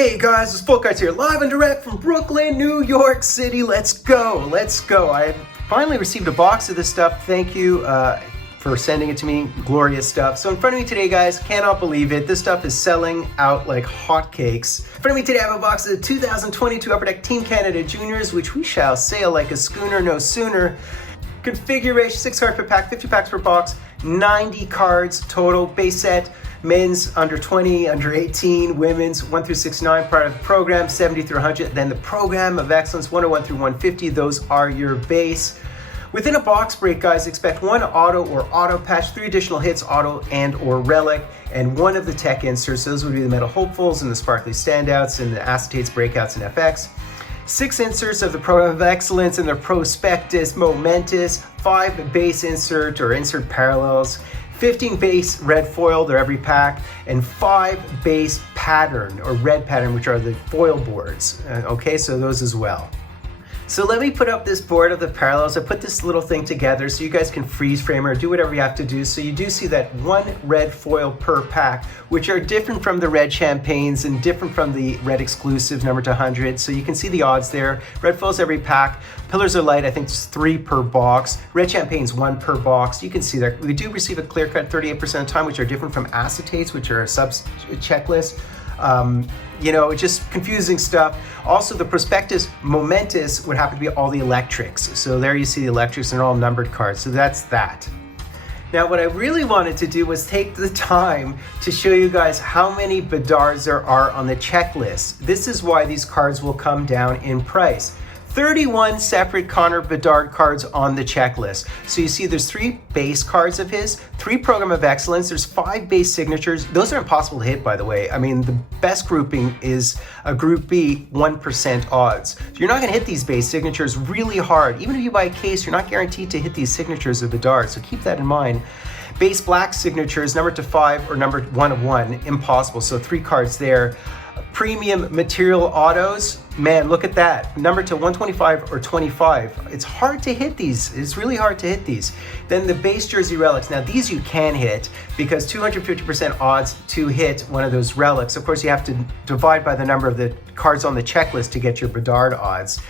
Hey guys, it's Fultoncards here, live and direct from Brooklyn, New York City. Let's go, let's go. I finally received a box of this stuff. Thank you for sending it to me. Glorious stuff. So in front of me today, guys, cannot believe it. This stuff is selling out like hotcakes. In front of me today, I have a box of the 2022 Upper Deck Team Canada Juniors, which we shall sail like a schooner no sooner. Configuration, 6 cards per pack, 50 packs per box, 90 cards total, base set. Men's under 20, under 18, women's 1 through 69, part of the program, 70 through 100. Then the program of excellence, 101 through 150. Those are your base. Within a box break, guys, expect 1 auto or auto patch, 3 additional hits, auto and or relic, and 1 of the tech inserts. Those would be the metal hopefuls and the sparkly standouts and the acetates, breakouts, and FX. 6 inserts of the program of excellence and the prospectus momentous, 5 base insert or insert parallels, 15 base red foil, they're every pack, and 5 base pattern or red pattern, which are the foil boards. Okay, so those as well. So let me put up this board of the parallels. I put this little thing together so you guys can freeze frame or do whatever you have to do. So you do see that 1 red foil per pack, which are different from the red champagnes and different from the red exclusives number to 100. So you can see the odds there. Red foils every pack. Pillars of Light, I think it's 3 per box. Red champagnes 1 per box. You can see that we do receive a clear cut 38% of the time, which are different from acetates, which are a sub checklist. You know, just confusing stuff. Also, the prospectus momentous would happen to be all the electrics. So there you see the electrics and all numbered cards. So that's that. Now, what I really wanted to do was take the time to show you guys how many Bedards there are on the checklist. This is why these cards will come down in price. 31 separate Connor Bedard cards on the checklist. So you see there's 3 base cards of his, 3 program of excellence, there's 5 base signatures. Those are impossible to hit, by the way. I mean, the best grouping is a group B 1% odds. So you're not gonna hit these base signatures really hard. Even if you buy a case, you're not guaranteed to hit these signatures of Bedard, so keep that in mind. Base black signatures, number to 5 or number 1 of 1, impossible, so 3 cards there. Premium material autos, man, look at that. Number to 125 or 25. It's hard to hit these. It's really hard to hit these. Then the base jersey relics. Now these you can hit because 250% odds to hit one of those relics. Of course, you have to divide by the number of the cards on the checklist to get your Bedard odds.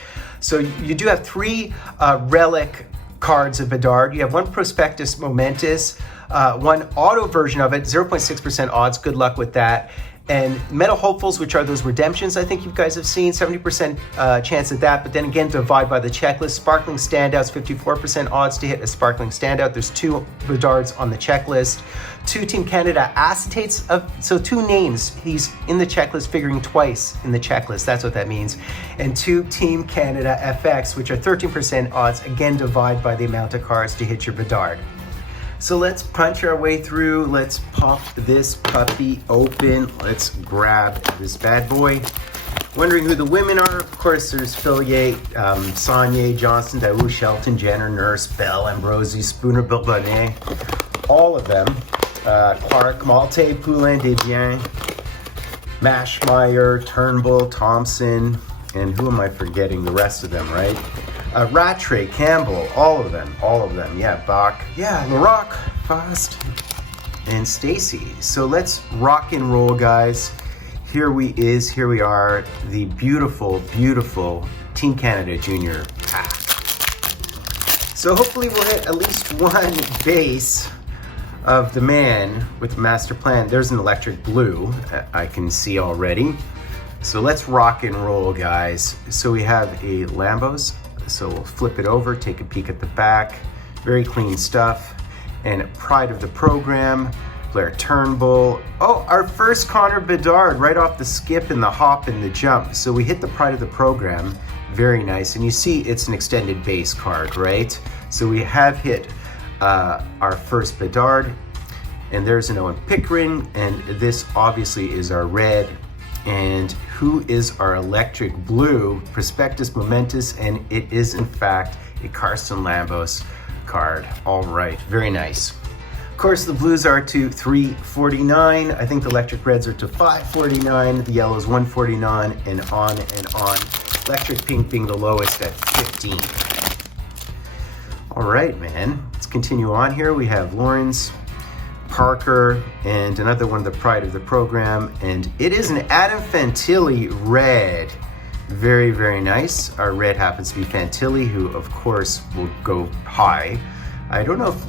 So you do have 3 relic cards of Bedard. You have 1 prospectus momentous, 1 auto version of it, 0.6% odds. Good luck with that. And metal hopefuls, which are those redemptions I think you guys have seen, 70% chance at that, but then again, divide by the checklist. Sparkling standouts, 54% odds to hit a sparkling standout. There's 2 Bedards on the checklist. 2 Team Canada acetates, so 2 names. He's in the checklist, figuring twice in the checklist, that's what that means. And 2 Team Canada FX, which are 13% odds, again, divide by the amount of cards to hit your Bedard. So let's punch our way through. Let's pop this puppy open. Let's grab this bad boy. Wondering who the women are? Of course, there's Phil Yates, Sonia, Johnson, Daou, Shelton, Jenner, Nurse, Bell, Ambrosi, Spooner, Bilbonet. All of them. Clark, Malte, Poulin, Desbiens, Mashmeyer, Turnbull, Thompson, and who am I forgetting? The rest of them, right? Rattray, Campbell, all of them, yeah, Bach, yeah, Larock, Fast, and Stacy. So let's rock and roll, guys. Here we are, the beautiful, beautiful Team Canada Junior pack. So hopefully we'll hit at least 1 base of the man with the master plan. There's an electric blue I can see already. So let's rock and roll, guys. So we have a Lambos. So we'll flip it over, take a peek at the back. Very clean stuff. And pride of the program, Blair Turnbull. Oh, our first Connor Bedard right off the skip and the hop and the jump. So we hit the pride of the program. Very nice. And you see it's an extended base card, right? So we have hit our first Bedard. And there's an Owen Pickering. And this obviously is our red. And who is our electric blue? Prospectus momentous, and it is in fact a Carson Lambos card. All right, very nice. Of course, the blues are to $3.49. I think the electric reds are to $5.49. The yellows $1.49, and on and on. Electric pink being the lowest at $15. All right, man. Let's continue on here. We have Lawrence, Parker, and another one, the pride of the program, and it is an Adam Fantilli red. Very, very nice. Our red happens to be Fantilli, who of course will go high. I don't know if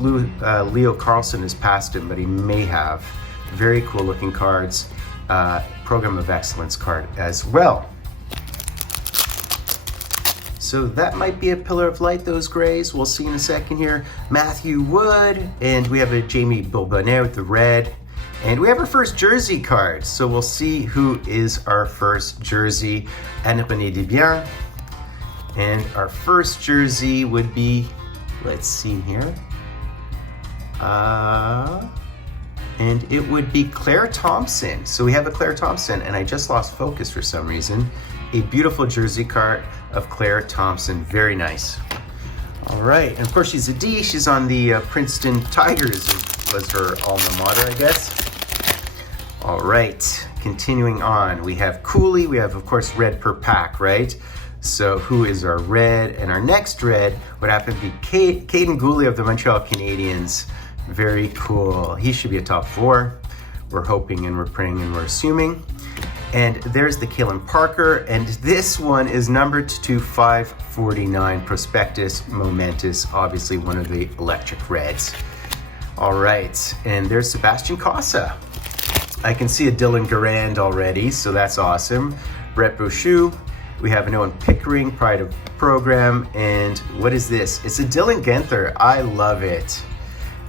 Leo Carlson has passed him, but he may have. Very cool looking cards. Program of Excellence card as well. So that might be a Pillar of Light, those grays. We'll see in a second here. Matthew Wood, and we have a Jamie Bourbonnais with the red. And we have our first jersey card. So we'll see who is our first jersey. Anne Renée Desbiens. And our first jersey would be, let's see here. And it would be Claire Thompson. So we have a Claire Thompson, and I just lost focus for some reason. A beautiful jersey card of Claire Thompson, very nice. All right, and of course she's a D. She's on the Princeton Tigers, was her alma mater, I guess. All right, continuing on, we have Cooley. We have, of course, red per pack, right? So who is our red? And our next red would happen to be Caden Gooley of the Montreal Canadiens. Very cool. He should be a top 4. We're hoping and we're praying and we're assuming. And there's the Kalen Parker, and this one is numbered to 549, Prospectus Momentous, obviously one of the electric reds. All right, and there's Sebastian Casa. I can see a Dylan Garand already, so that's awesome. Brett Brochu. We have an Owen Pickering, Pride of Program, and what is this? It's a Dylan Genther. I love it.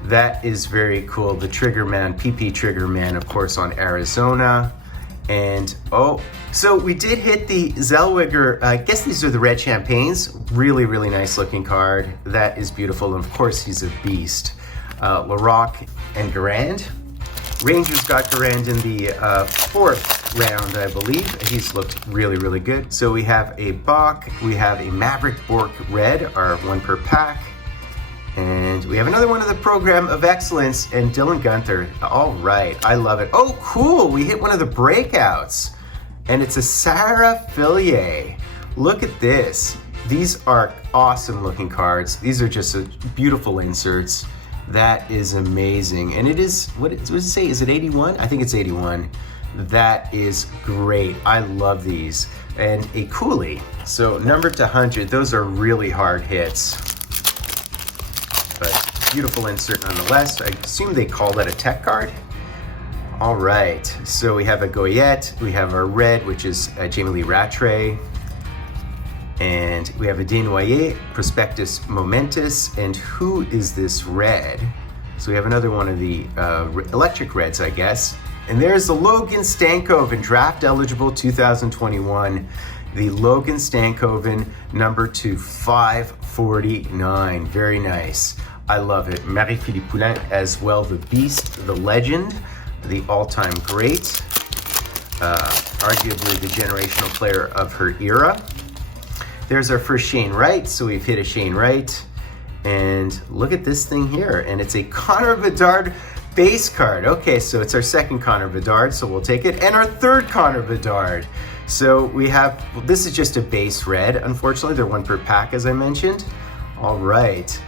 That is very cool. The Trigger Man, PP Trigger Man, of course, on Arizona. And oh, so we did hit the Zellweger. I guess these are the red champagnes. Really, really nice looking card. That is beautiful. And of course, he's a beast. Larocque and Garand. Rangers got Garand in the 4th round, I believe. He's looked really, really good. So we have a Bach. We have a Maverick Bork red, our 1 per pack. And we have another one of the Program of Excellence, and Dylan Gunther. All right, I love it. Oh, cool, we hit one of the breakouts. And it's a Sarah Fillier. Look at this. These are awesome looking cards. These are just beautiful inserts. That is amazing. And it is, what does it say? Is it 81? I think it's 81. That is great. I love these. And a Cooley. So numbered to 100, those are really hard hits. But beautiful insert nonetheless. I assume they call that a tech card. All right, so we have a Goyette, we have our red, which is Jamie Lee Rattray, and we have a Desnoyers, Prospectus Momentous, and who is this red? So we have another one of the electric reds, I guess. And there's the Logan Stankoven, draft eligible 2021. The Logan Stankoven, number 549. Very nice. I love it. Marie-Philippe Poulin as well, the beast, the legend, the all-time great, arguably the generational player of her era. There's our first Shane Wright, so we've hit a Shane Wright. And look at this thing here, and it's a Connor Bedard base card. Okay, so it's our second Connor Bedard, so we'll take it, and our third Connor Bedard. So we have, well, this is just a base red. Unfortunately, they're 1 per pack, as I mentioned. All right.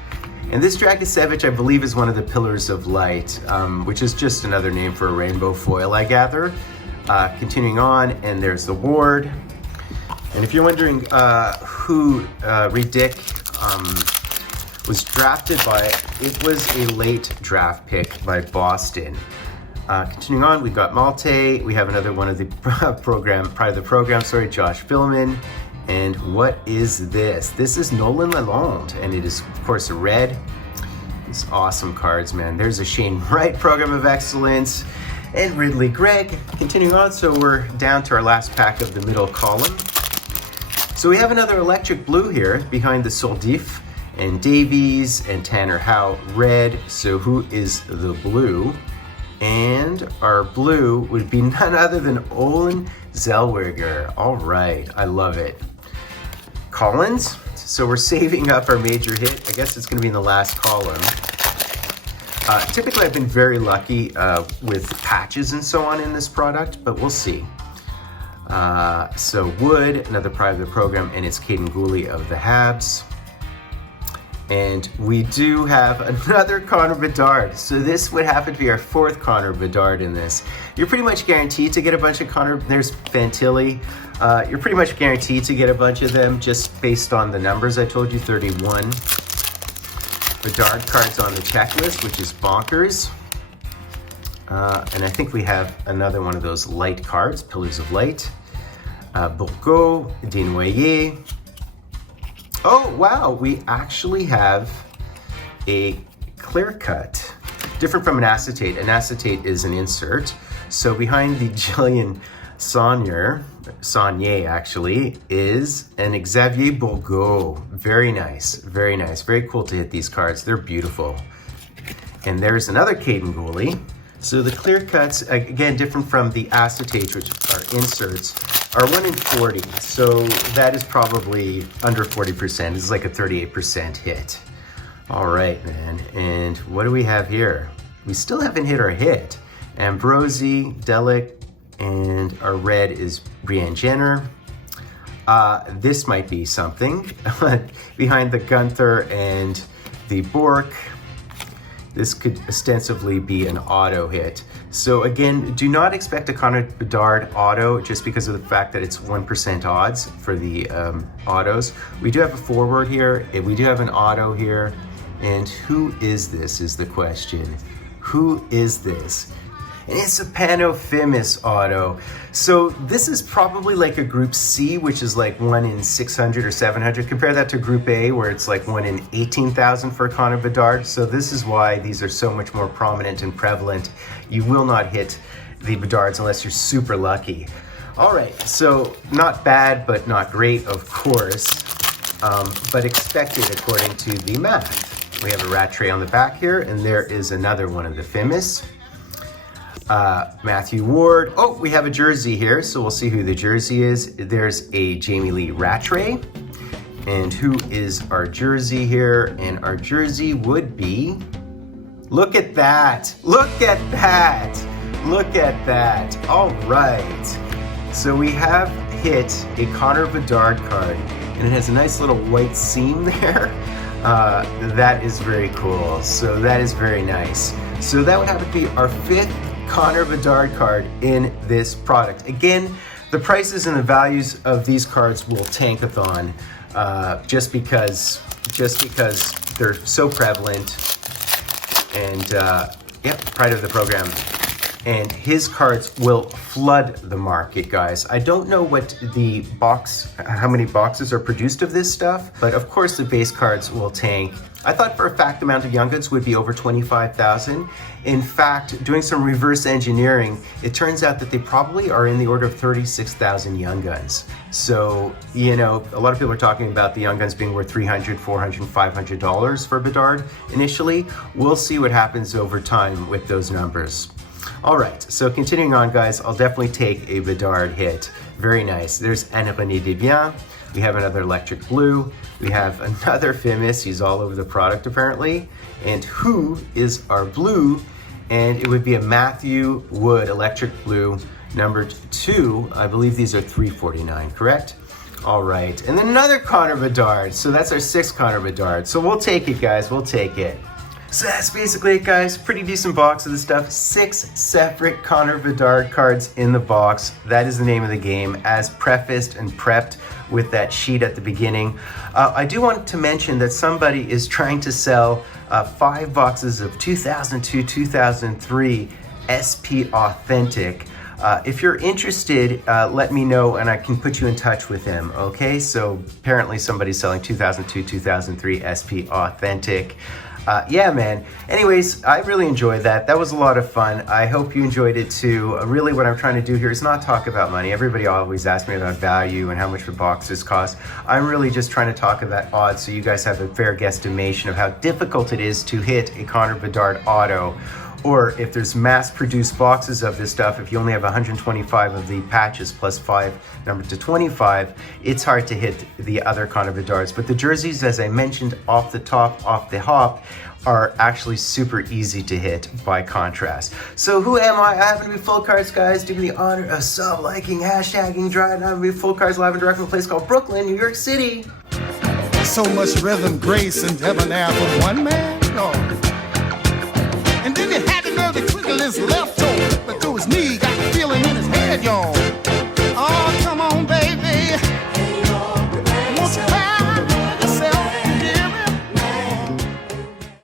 And this Dragicevic, I believe, is one of the Pillars of Light, which is just another name for a rainbow foil, I gather. Continuing on, and there's the Ward. And if you're wondering who Ridic was drafted by, it was a late draft pick by Boston. Continuing on, we've got Malte. We have another one of the Pride of the Program, Josh Billman. And what is this? This is Nolan Lalonde, and it is, of course, a red. These awesome cards, man. There's a Shane Wright, Program of Excellence, and Ridley Gregg. Continuing on, so we're down to our last pack of the middle column. So we have another electric blue here behind the Soldif, and Davies and Tanner Howe red. So who is the blue? And our blue would be none other than Olen Zellweger. All right, I love it. Collins. So we're saving up our major hit. I guess it's going to be in the last column. Typically, I've been very lucky with patches and so on in this product, but we'll see. So Wood, another Pride of the Program, and it's Caden Gooley of the Habs. And we do have another Connor Bedard. So this would happen to be our fourth Connor Bedard in this. You're pretty much guaranteed to get a bunch of Connor. There's Fantilli. You're pretty much guaranteed to get a bunch of them just based on the numbers I told you, 31 Bedard cards on the checklist, which is bonkers. And I think we have another one of those light cards, Pillars of Light. Bourgault, Desnoyers. Oh, wow, we actually have a clear cut. Different from an acetate. An acetate is an insert. So behind the Jillian Saunier actually, is an Xavier Bourgault. Very nice, very nice. Very cool to hit these cards. They're beautiful. And there's another Caden Gooley. So the clear cuts, again, different from the acetates, which are inserts, are 1 in 40. So that is probably under 40%. It's like a 38% hit. All right, man. And what do we have here? We still haven't hit our hit. Ambrosi, Delic, and our red is Brienne Jenner. This might be something. Behind the Gunther and the Bork, this could ostensibly be an auto hit. So again, do not expect a Connor Bedard auto just because of the fact that it's 1% odds for the autos. We do have a forward here, and we do have an auto here. And who is this is the question. Who is this? And it's a Panofimus auto. So this is probably like a Group C, which is like 1 in 600 or 700. Compare that to Group A, where it's like 1 in 18,000 for Connor Bedard. So this is why these are so much more prominent and prevalent. You will not hit the Bedards unless you're super lucky. All right, so not bad, but not great, of course, but expected according to the math. We have a Rattray on the back here, and there is another one of the Fimus. Matthew Ward. Oh, we have a jersey here, so we'll see who the jersey is. There's a Jamie Lee Rattray. And who is our jersey here? And our jersey would be... Look at that! Look at that! Look at that! All right. So we have hit a Connor Bedard card, and it has a nice little white seam there. That is very cool. So that is very nice. So that would have to be our 5th Connor Bedard card in this product. Again, the prices and the values of these cards will tankathon just because they're so prevalent. And pride of the program. And his cards will flood the market, guys. I don't know what the how many boxes are produced of this stuff, but of course the base cards will tank. I thought for a fact the amount of Young Guns would be over 25,000. In fact, doing some reverse engineering, it turns out that they probably are in the order of 36,000 Young Guns. So, you know, a lot of people are talking about the Young Guns being worth $300, $400, $500 for Bedard initially. We'll see what happens over time with those numbers. All right, so continuing on, guys, I'll definitely take a Bedard hit. Very nice. There's Anne-Renée Desbiens. We have another Electric Blue. We have another Fimus. He's all over the product, apparently. And who is our blue? And it would be a Matthew Wood Electric Blue, number 2. I believe these are $349, correct? All right, and then another Connor Bedard. So that's our 6th Connor Bedard. So we'll take it, guys. We'll take it. So that's basically it, guys. Pretty decent box of this stuff. 6 separate Connor Bedard cards in the box. That is the name of the game, as prefaced and prepped with that sheet at the beginning. I do want to mention that somebody is trying to sell 5 boxes of 2002-2003 SP Authentic. If you're interested, let me know and I can put you in touch with him, okay? So apparently somebody's selling 2002-2003 SP Authentic. Yeah, man. Anyways, I really enjoyed that. That was a lot of fun. I hope you enjoyed it too. Really what I'm trying to do here is not talk about money. Everybody always asks me about value and how much the boxes cost. I'm really just trying to talk about odds so you guys have a fair guesstimation of how difficult it is to hit a Connor Bedard auto. Or if there's mass-produced boxes of this stuff, if you only have 125 of the patches plus 5 numbered to 25, it's hard to hit the other Connor Bedards. But the jerseys, as I mentioned, off the top, off the hop, are actually super easy to hit by contrast. So who am I? I happen to be Fultoncards, guys. Do me the honor of sub-liking, hashtagging, driving. I happen to be Fultoncards live and direct from a place called Brooklyn, New York City. So much rhythm, grace, and debonair from one man, Lord. And then he had the nerve to twinkle his left toe, but through his knee, got the feeling in his head, y'all.